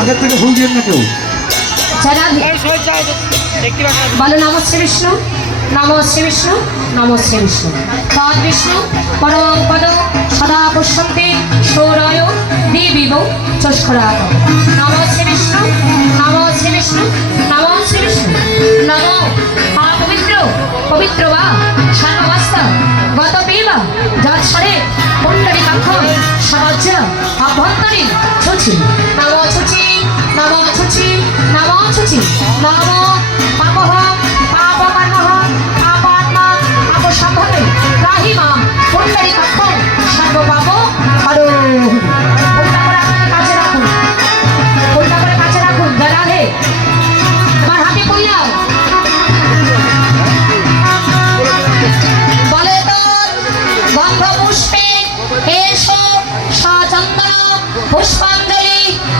আগের থেকে ভুল দিন না কেউ। বলো নম শ্রী বিষ্ণু। নম শ্রী বিষ্ণু। নম শ্রী বিষ্ণু। তদ বিষ্ণু পরম পদ সদা পুষ্পন্তে সৌরয় দেবীব চস্করাত নম শ্রী বিষ্ণু। নম শ্রী বিষ্ণু। নম শ্রী বিষ্ণু। নম। মা পবিত্র। পবিত্র বা সর্বাবস্থা গত পেবা। যৎসরে কুণ্ডলী কাক্ষ। সমাজ্য। অভ্যন্তরীণ ছুচি ছুচি নম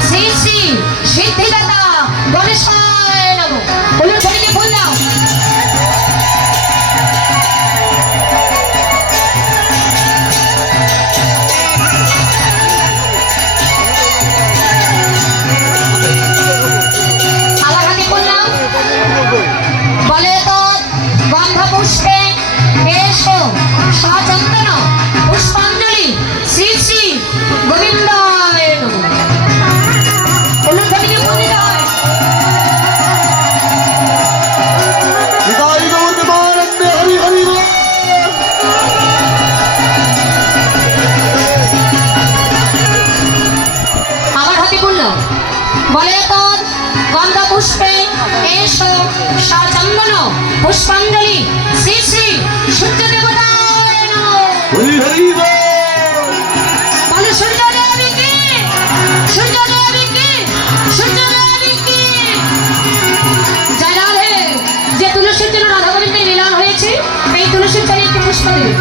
শ্রী শ্রী সিদ্ধিদাতা গণেশায় গন্ধ পুষ্পে এসো সচন্দন পুষ্পাঞ্জলি। শ্রী শ্রী সূর্য দেবতায় নমঃ। হরি হরি বলে। সূর্য দেবী কি? সূর্য দেবী কি? সূর্য দেবী কি? জয় যে তুলসীর জন্য রাধা গোবিন্দের মিলন হয়েছে এই তুলসীর চারি পুষ্প দেবে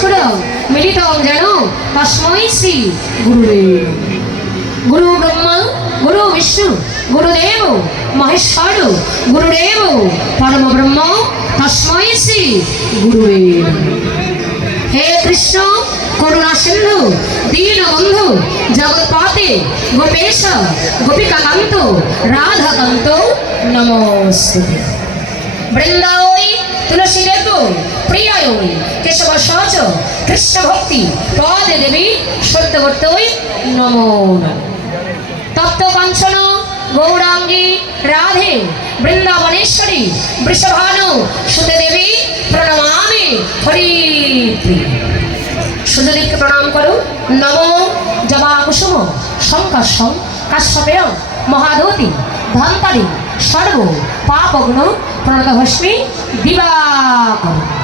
সংস্কুর মিলিত যেন তস্মৈ শ্রী গুরুরে গুরু ব্রহ্মা গুরু বিষ্ণু গুরুদেব মহেশ্বর গুরুদেব পরম ব্রহ্ম তস্মৈ শ্রী গুরুরে হে কৃষ্ণ করুণা সিন্ধু দীনবন্ধু জগৎপতে গোপেশ গোপিকাকান্ত রাধাকান্ত নমস্তে বৃন্দাওই তুলসী দেব প্রিয়ায় কেশব সহজ কৃষ্ণ ভক্তি পদে দেবী সত্যবর্তই নমো তপ্ত কাঞ্চন, গৌরাঙ্গী, রাধে, বৃন্দাবনেশ্বরী, বৃষভানু সুতে দেবী প্রণমামি, হরি সুন্দরীকে প্রণাম করো। নম জবা কুসুম শঙ্কর্ষম কাশ্যপেয় মহাদতি ধন্তারি সর্ব পাপগ্ন প্রণত ভস্মী দিবাকর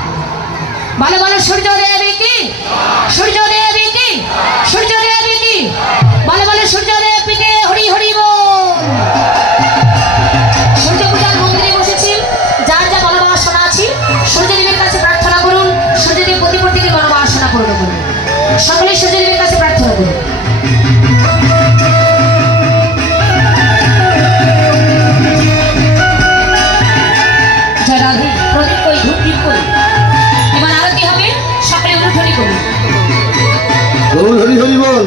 বলো বলো সূর্য দেবী কি? সূর্য দেবী কি? সূর্য দেবী কি? বলো বলো সূর্য দেবীকে হরি হরি বল। গৌর হরি হরি বল।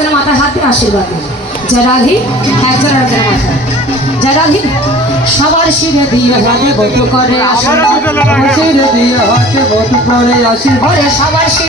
আশীর্বাদ দিন জয় রাধি একজন একজনের মাথায়। জয় রাধি সবার শিরে দিয়ে হাতে বধু করে আশীর্বাদ। দিয়ে হাতে বধ করে আশীর্বাদ। সবার